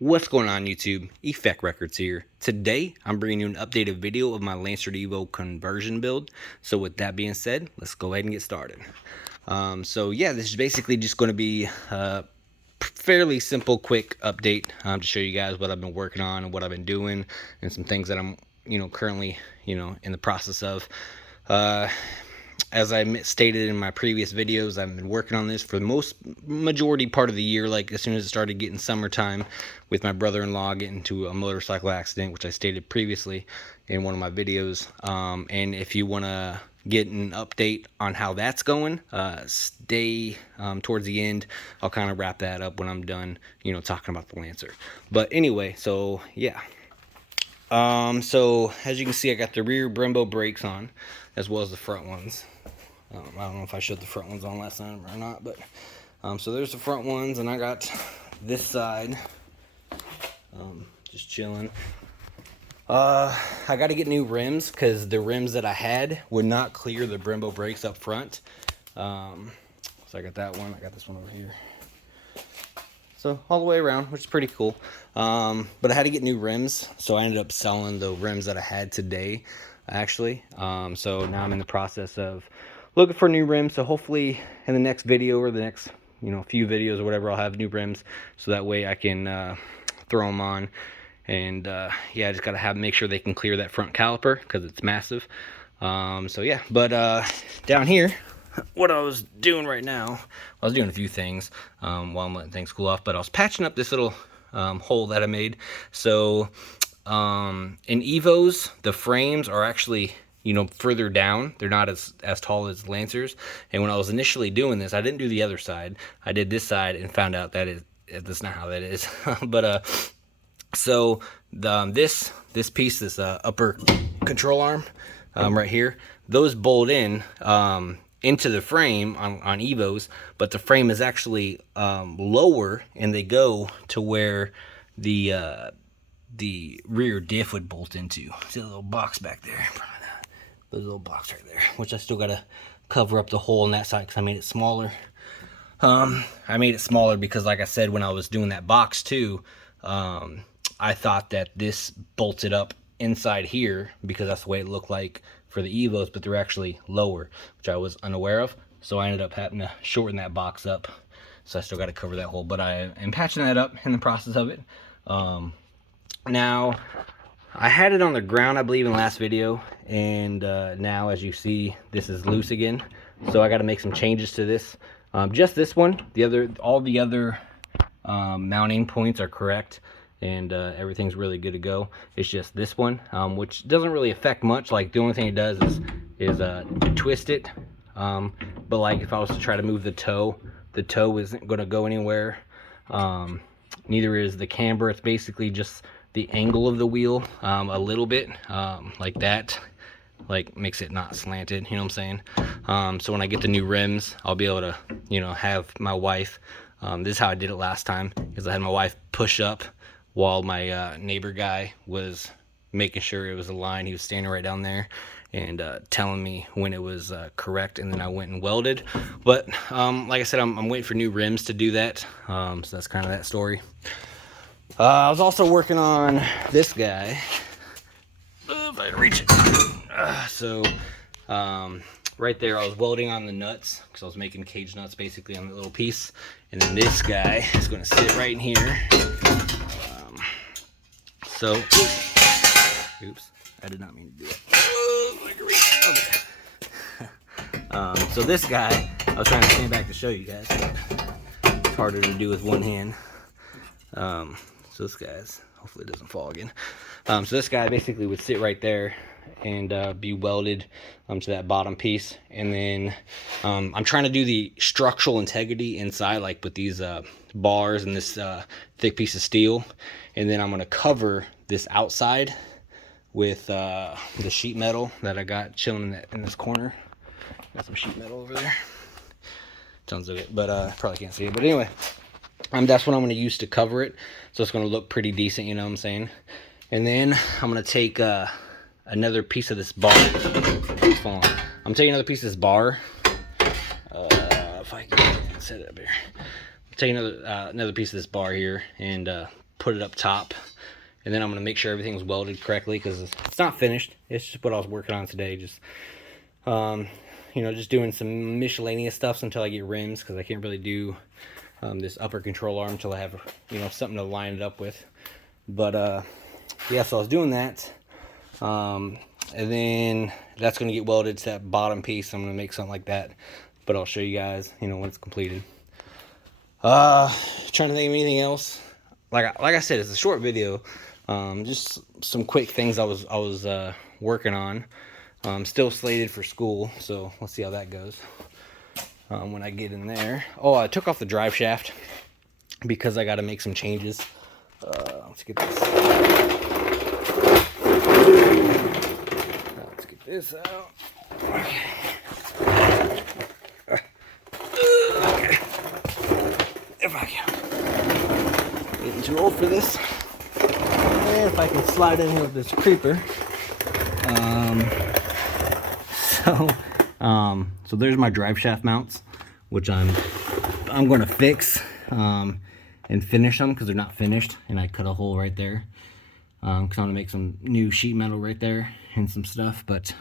What's going on YouTube? Effect Records here. Today I'm bringing you an updated video of my Lancer to EVO conversion build. So with that being said, let's go ahead and get started. So yeah, this is basically just going to be a fairly simple, quick update to show you guys what I've been working on and what I've been doing and some things that I'm currently in the process of. As I stated in my previous videos, I've been working on this for the majority part of the year. Like as soon as it started getting summertime, with my brother-in-law getting into a motorcycle accident, which I stated previously in one of my videos. And if you want to get an update on how that's going, stay towards the end. I'll kind of wrap that up when I'm done, talking about the Lancer. But anyway, so yeah. So as you can see, I got the rear Brembo brakes on, as well as the front ones. I don't know if I showed the front ones on last time or not, but so there's the front ones, and I got this side just chilling. I got to get new rims because the rims that I had would not clear the Brembo brakes up front. So I got that one. I got this one over here. So all the way around, which is pretty cool. But I had to get new rims, so I ended up selling the rims that I had today, actually. So now I'm in the process of looking for new rims. So hopefully in the next video or the next few videos or whatever, I'll have new rims, so that way I can throw them on. And yeah, I just gotta make sure they can clear that front caliper because it's massive. So yeah, but down here, what I was doing right now, I was doing a few things while I'm letting things cool off, but I was patching up this little hole that I made. So in EVOs, the frames are actually further down. They're not as tall as Lancers. And when I was initially doing this, I didn't do the other side. I did this side and found out that that's not how that is. But so this piece, this upper control arm right here, those bolt in into the frame on EVOs, but the frame is actually lower, and they go to where the rear diff would bolt into. See a little box back there in front of that. There's a little box right there, which I still gotta cover up the hole on that side because I made it smaller. I made it smaller because, like I said, when I was doing that box too, I thought that this bolted up inside here because that's the way it looked like for the EVOs, but they're actually lower, which I was unaware of. So I ended up having to shorten that box up. So I still got to cover that hole, but I am patching that up in the process of it. Now, I had it on the ground, I believe, in the last video, and now, as you see, this is loose again. So I got to make some changes to this. Just this one. All the other mounting points are correct, and everything's really good to go. It's just this one, which doesn't really affect much. Like the only thing it does is twist it. But like if I was to try to move the toe isn't going to go anywhere. Neither is the camber. It's basically just the angle of the wheel a little bit, like that, like makes it not slanted, you know what I'm saying? So when I get the new rims, I'll be able to have my wife, this is how I did it last time, is I had my wife push up while my neighbor guy was making sure it was aligned. He was standing right down there and telling me when it was correct, and then I went and welded. But like I said, I'm waiting for new rims to do that. So that's kind of that story. I was also working on this guy. If I can reach it. So right there, I was welding on the nuts because I was making cage nuts basically on the little piece. And then this guy is going to sit right in here. So, oops, I did not mean to do it. Okay. So this guy, I was trying to stand back to show you guys, but it's harder to do with one hand. So this guy's, hopefully it doesn't fall again. So this guy basically would sit right there and be welded to that bottom piece. And then I'm trying to do the structural integrity inside, like with these bars and this thick piece of steel. And then I'm going to cover this outside with the sheet metal that I got chilling in this corner. Got some sheet metal over there. Tons of it, but probably can't see it. But anyway, that's what I'm going to use to cover it. So it's going to look pretty decent, you know what I'm saying? And then I'm going to take another piece of this bar. It's falling. I'm taking another piece of this bar. If I can set it up here. Take another piece of this bar here and put it up top, and then I'm gonna make sure everything's welded correctly because it's not finished. It's just what I was working on today. Just you know, just doing some miscellaneous stuff until I get rims, because I can't really do this upper control arm until I have, you know, something to line it up with. But yeah, so I was doing that, and then that's going to get welded to that bottom piece. I'm going to make something like that, but I'll show you guys, you know, when it's completed. Trying to think of anything else. Like I said, it's a short video. Just some quick things I was working on. Still slated for school, so let's see how that goes when I get in there. Oh, I took off the drive shaft because I got to make some changes. Let's get this. Let's get this out. Okay. Okay. If I can. Getting too old for this. And if I can slide in here with this creeper. So there's my drive shaft mounts, which I'm going to fix and finish them because they're not finished, and I cut a hole right there because I'm going to make some new sheet metal right there and some stuff. But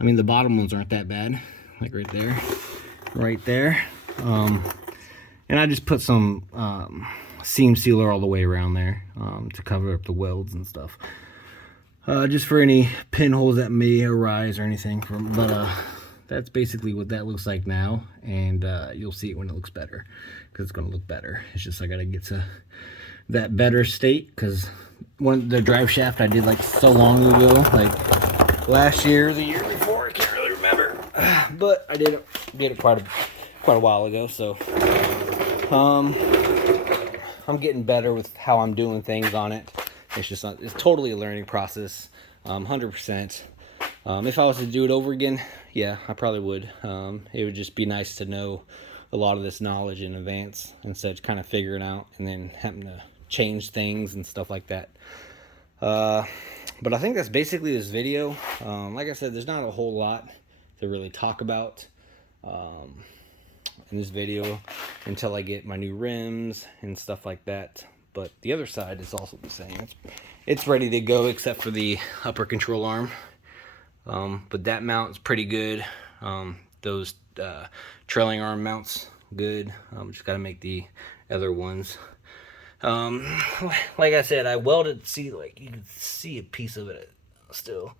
I mean, the bottom ones aren't that bad, like right there, and I just put some seam sealer all the way around there to cover up the welds and stuff. Just for any pinholes that may arise or anything but that's basically what that looks like now, and you'll see it when it looks better, because it's going to look better. It's just I got to get to that better state, because when the drive shaft I did like so long ago, like last year or the year before, I can't really remember, but I did it quite a while ago. So I'm getting better with how I'm doing things on it. It's totally a learning process, 100%. If I was to do it over again, yeah, I probably would. It would just be nice to know a lot of this knowledge in advance instead of kind of figuring out and then having to change things and stuff like that. But I think that's basically this video. Like I said, there's not a whole lot to really talk about in this video until I get my new rims and stuff like that. But the other side is also the same. It's ready to go except for the upper control arm. But that mount is pretty good. Those trailing arm mounts, good. Just got to make the other ones. Like I said, I welded, see, like you can see a piece of it still,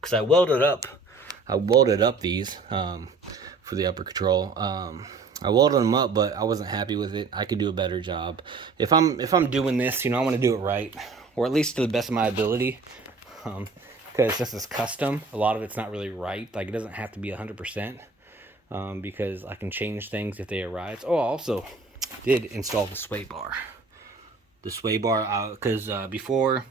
because I welded up these for the upper control. I welded them up, but I wasn't happy with it. I could do a better job. If I'm doing this, you know, I want to do it right, or at least to the best of my ability. Because this is custom, a lot of it's not really right. Like, it doesn't have to be 100%, because I can change things if they arise. Oh, I also did install the sway bar. The sway bar, because before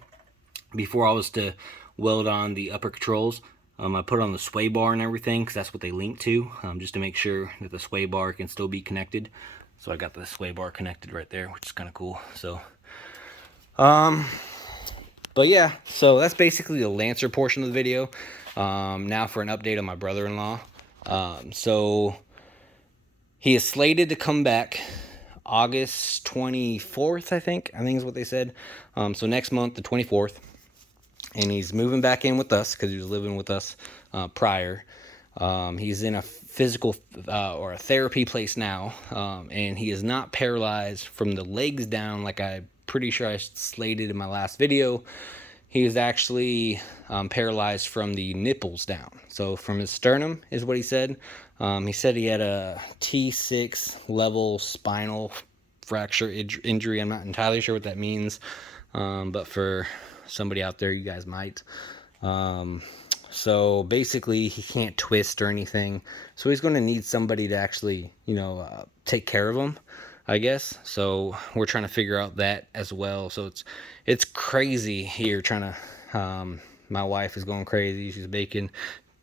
I was to weld on the upper controls, I put on the sway bar and everything, because that's what they link to, just to make sure that the sway bar can still be connected. So I got the sway bar connected right there, which is kind of cool. So, but yeah, so that's basically the Lancer portion of the video. Now for an update on my brother-in-law. So he is slated to come back August 24th, I think is what they said. So next month, the 24th. And he's moving back in with us because he was living with us prior. He's in a physical or a therapy place now, and he is not paralyzed from the legs down like I'm pretty sure I slated in my last video. He was actually paralyzed from the nipples down. So from his sternum is what he said. He said he had a T6 level spinal fracture injury. I'm not entirely sure what that means, but for somebody out there, you guys might. So basically he can't twist or anything, so he's going to need somebody to actually, you know, take care of him, I guess. So we're trying to figure out that as well. So it's crazy here trying to my wife is going crazy. She's making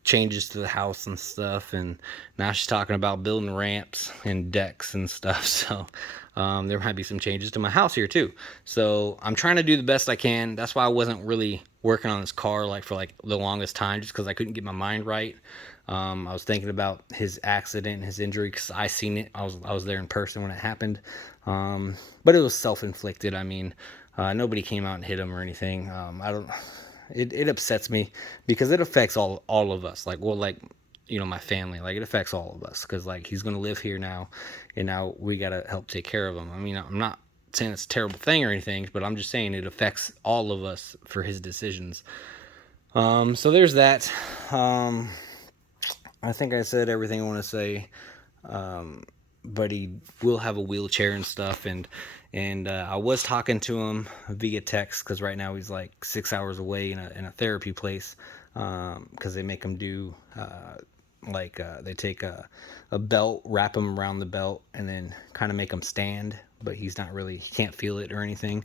changes to the house and stuff, and now she's talking about building ramps and decks and stuff. So there might be some changes to my house here too. So I'm trying to do the best I can. That's why I wasn't really working on this car for the longest time, just because I couldn't get my mind right. I was thinking about his accident, his injury, because I seen it. I was there in person when it happened, but it was self-inflicted. I mean, nobody came out and hit him or anything. I don't. It upsets me because it affects all of us. Like, well, like, you know, my family. Like, it affects all of us because, like, he's gonna live here now, and now we gotta help take care of him. I mean, I'm not saying it's a terrible thing or anything, but I'm just saying it affects all of us for his decisions. So there's that. I think I said everything I want to say. But he will have a wheelchair and stuff, and I was talking to him via text because right now he's like 6 hours away in a therapy place, because they make him do they take a belt, wrap him around the belt, and then kind of make him stand, but he can't feel it or anything.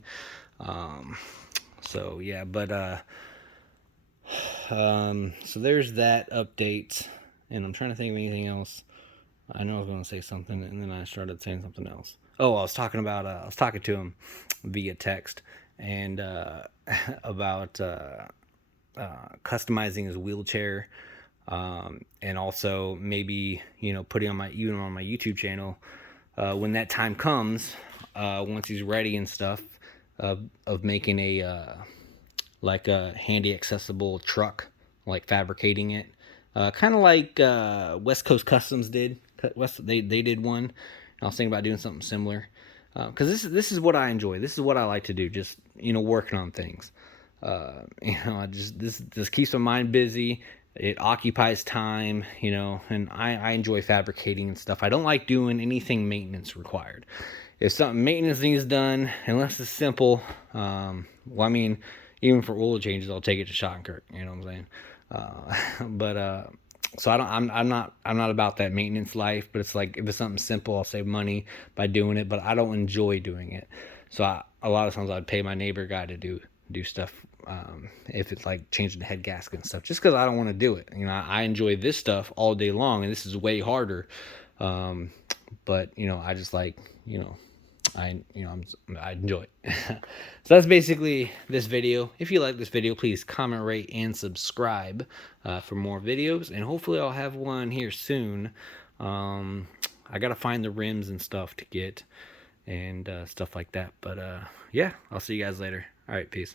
So yeah, but so there's that update, and I'm trying to think of anything else. I know I was going to say something, and then I started saying something else. Oh, I was talking to him via text, and about customizing his wheelchair, and also maybe, you know, putting on my YouTube channel when that time comes, once he's ready and stuff, of making a like a handy accessible truck, like fabricating it, kind of like West Coast Customs did. They did one. I was thinking about doing something similar, because this is what I enjoy. This is what I like to do. Just, you know, working on things. You know, this keeps my mind busy. It occupies time, you know, and I enjoy fabricating and stuff. I don't like doing anything maintenance required. If something maintenance needs done, unless it's simple, well, I mean, even for oil changes, I'll take it to Shottenkirk. You know what I'm saying? But so I'm not about that maintenance life. But it's like, if it's something simple, I'll save money by doing it. But I don't enjoy doing it. So a lot of times I'd pay my neighbor guy to do stuff, if it's like changing the head gasket and stuff, just because I don't want to do it. You know, I enjoy this stuff all day long, and this is way harder. But you know, I just like, you know, I enjoy it. So that's basically this video. If you like this video, please comment, rate, and subscribe for more videos, and hopefully I'll have one here soon. I gotta find the rims and stuff to get, and stuff like that. But yeah, I'll see you guys later. All right, peace.